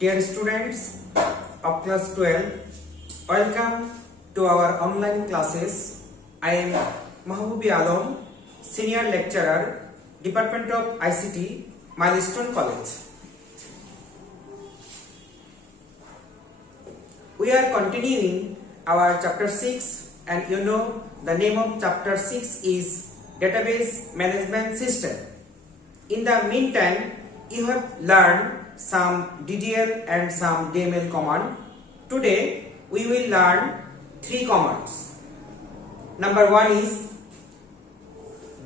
Dear students of class 12, welcome to our online classes. I am Mahbubi Alam, Senior Lecturer, Department of ICT, Milestone College. We are continuing our chapter 6, and you know the name of chapter 6 is Database Management System. In the meantime, you have learned some DDL and some DML command. Today we will learn 3 commands. Number 1 is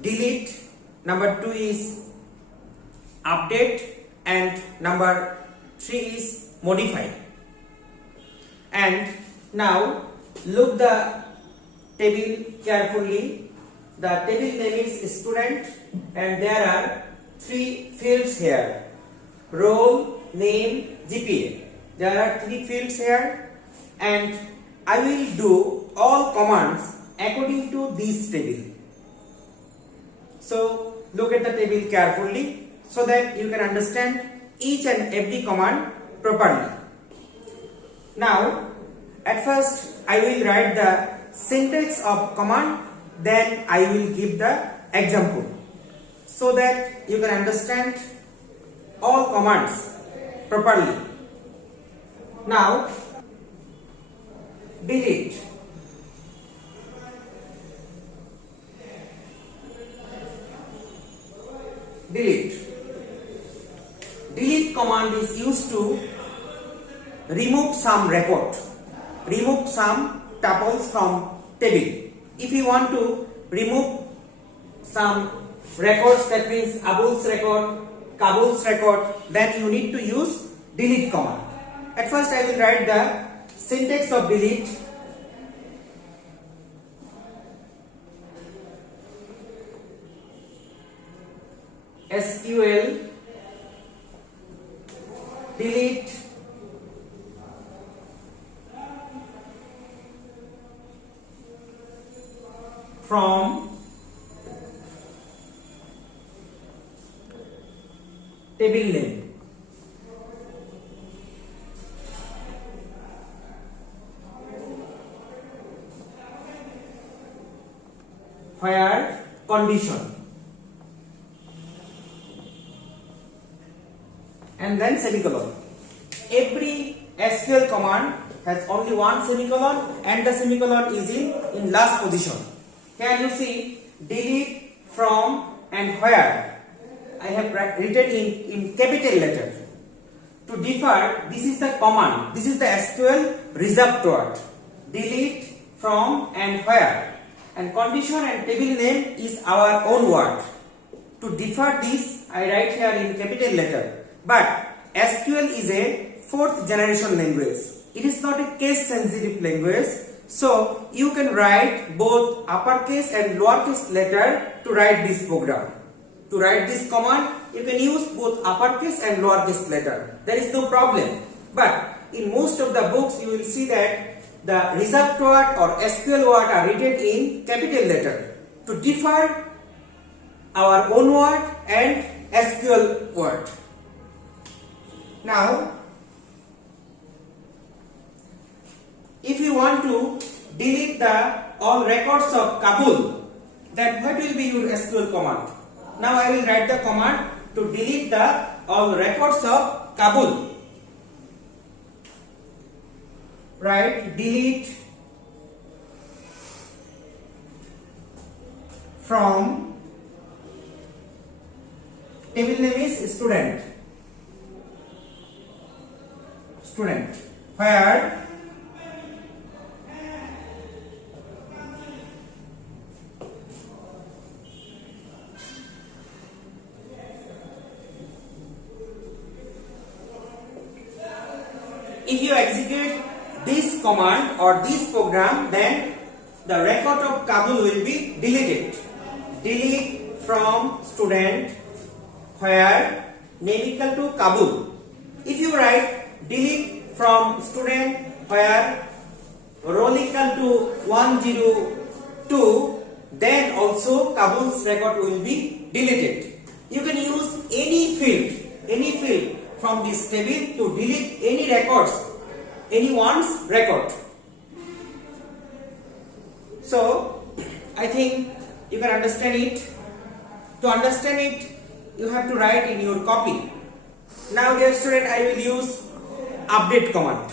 delete, number 2 is update, and number 3 is modify. And now look the table carefully. The table name is student and there are 3 fields here: roll, name, GPA. There are 3 fields here, and I will do all commands according to this table. So look at the table carefully so that you can understand each and every command properly. Now at first I will write the syntax of command, then I will give the example so that you can understand all commands properly. Now delete. Delete command is used to remove some record, remove some tuples from table. If you want to remove some records, that means Abul's record, Kabul's record, then you need to use delete command. At first I will write the syntax of delete. SQL delete from table name. Where condition, and then semicolon. Every SQL command has only one semicolon, and the semicolon is in last position. Here you see delete from and where. I have written in capital letter. To differ, this is the command. This is the SQL reserved word. Delete from and where. And condition and table name is our own word. To differ this, I write here in capital letter. But SQL is a 4th generation language. It is not a case sensitive language. So you can write both uppercase and lowercase letter to write this program. To write this command, you can use both uppercase and lowercase letter. There is no problem. But in most of the books, you will see that the reserved word or SQL word are written in capital letter to differ our own word and SQL word. Now, if you want to delete all records of Kabul, then what will be your SQL command? Now I will write the command to delete all records of Kabul. Write delete from table name is student. Where if you execute this command or this program, then the record of Kabul will be deleted. Delete from student where name equal to Kabul. If you write delete from student where roll equal to 102, then also Kabul's record will be deleted. You can use any field from this table to delete any records, anyone's record. So I think you can understand it. To understand it, you have to write in your copy. Now dear student, I will use update command.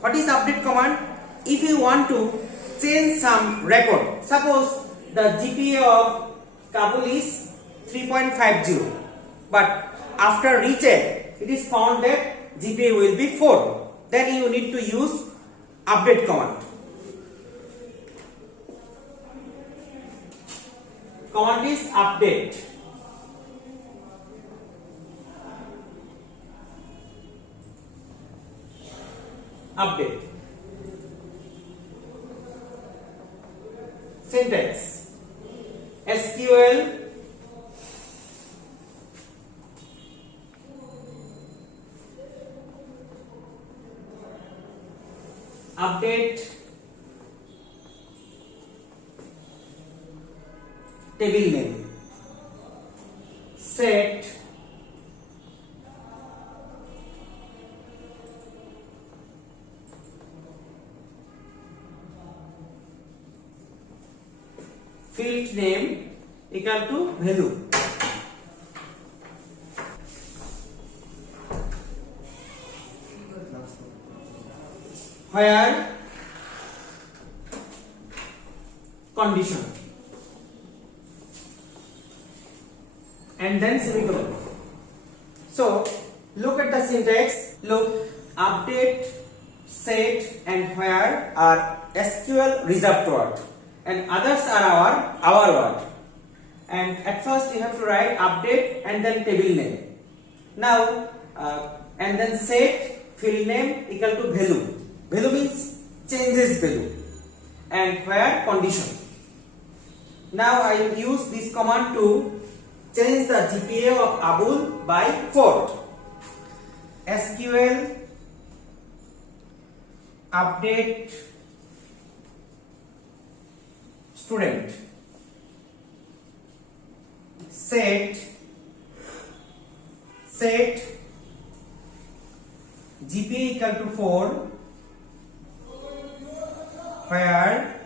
What is update command? If you want to change some record, suppose the GPA of Kabul is 3.50, but after recheck it is found that GPA will be 4. Then you need to use update command. Command is update. Update. Syntax. SQL update table name, set field name equal to value. Where condition and then semicolon. So look at the syntax. Look, update, set and where are SQL reserved word and others are our word. And at first you have to write update and then table name. Now and then set field name equal to value. Value means changes value and where condition. Now I will use this command to change the GPA of Abul by 4. SQL update student set GPA equal to 4 where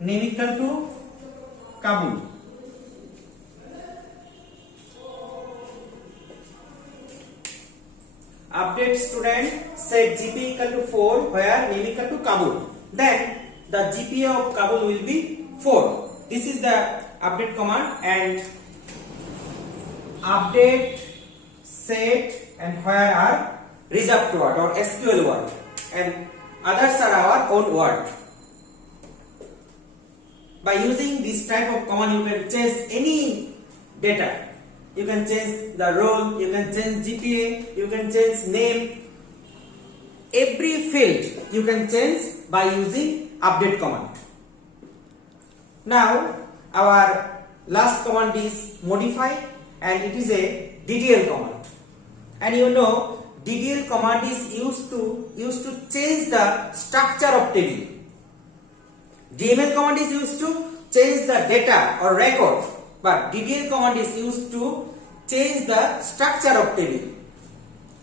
name equal to Kabul. Update student set GPA equal to 4 where name equal to Kabul. Then the GPA of Kabul will be 4. This is the update command. And update set and where are reserved word or SQL word and others are our own word. By using this type of command you can change any data. You can change the role, you can change GPA, you can change name. Every field you can change by using update command. Now our last command is modify and it is a DDL command. And you know DDL command is used to change the structure of table. DML command is used to change the data or record, but DDL command is used to change the structure of table.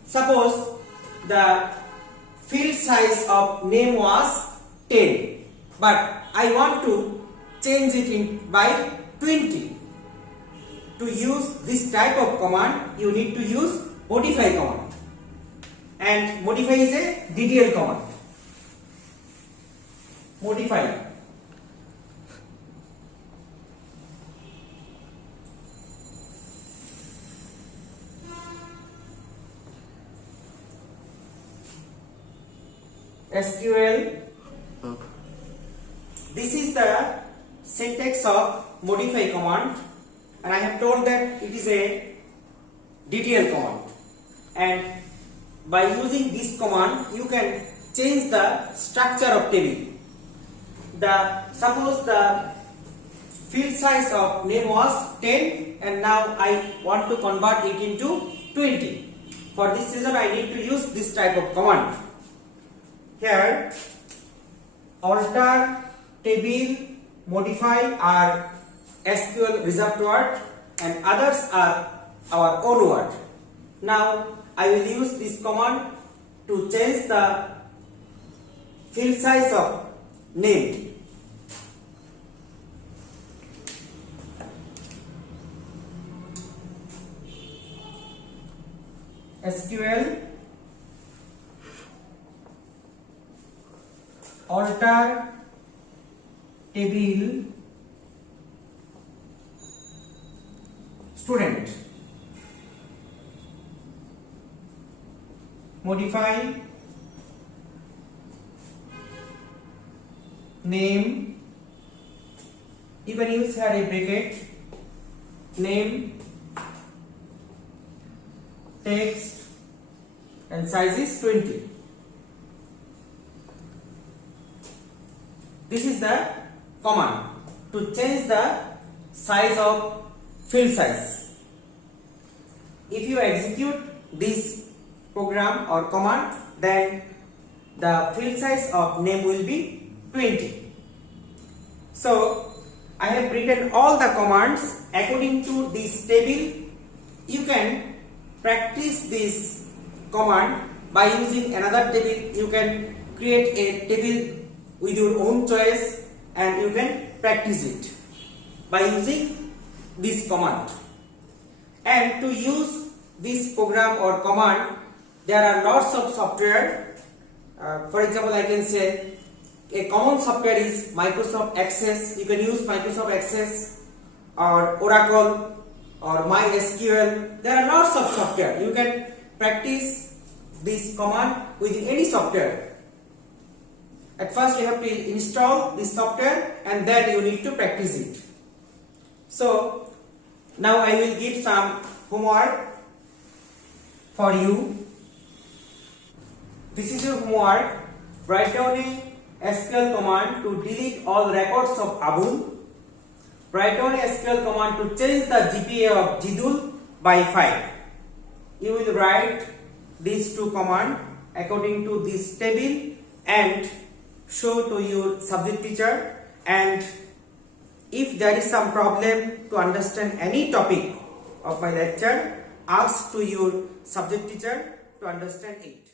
Suppose the field size of name was 10, but I want to change it by 20. To use this type of command, you need to use modify command, and modify is a DDL command. Modify. SQL. This is the syntax of modify command, and I have told that it is a DDL command. And by using this command, you can change the structure of table. Suppose the field size of name was 10, and now I want to convert it into 20. For this reason, I need to use this type of command. Here, alter, table, modify are SQL reserved word and others are our own word. Now I will use this command to change the field size of name. SQL alter table student, modify name, you can use here a bracket, name, text and size is 20. This is the command to change the size of field size. If you execute this program or command, then the field size of name will be 20. So I have written all the commands according to this table. You can practice this command by using another table. You can create a table with your own choice and you can practice it by using this command. And to use this program or command, there are lots of software. For example, I can say a common software is Microsoft Access. You can use Microsoft Access or Oracle or MySQL. There are lots of software. You can practice this command with any software. At first you have to install this software and then you need to practice it. So now I will give some homework for you. This is your homework. Write down a SQL command to delete all records of Abul. Write down a SQL command to change the GPA of Jidul by 5. You will write these two commands according to this table and show to your subject teacher, and if there is some problem to understand any topic of my lecture, ask to your subject teacher to understand it.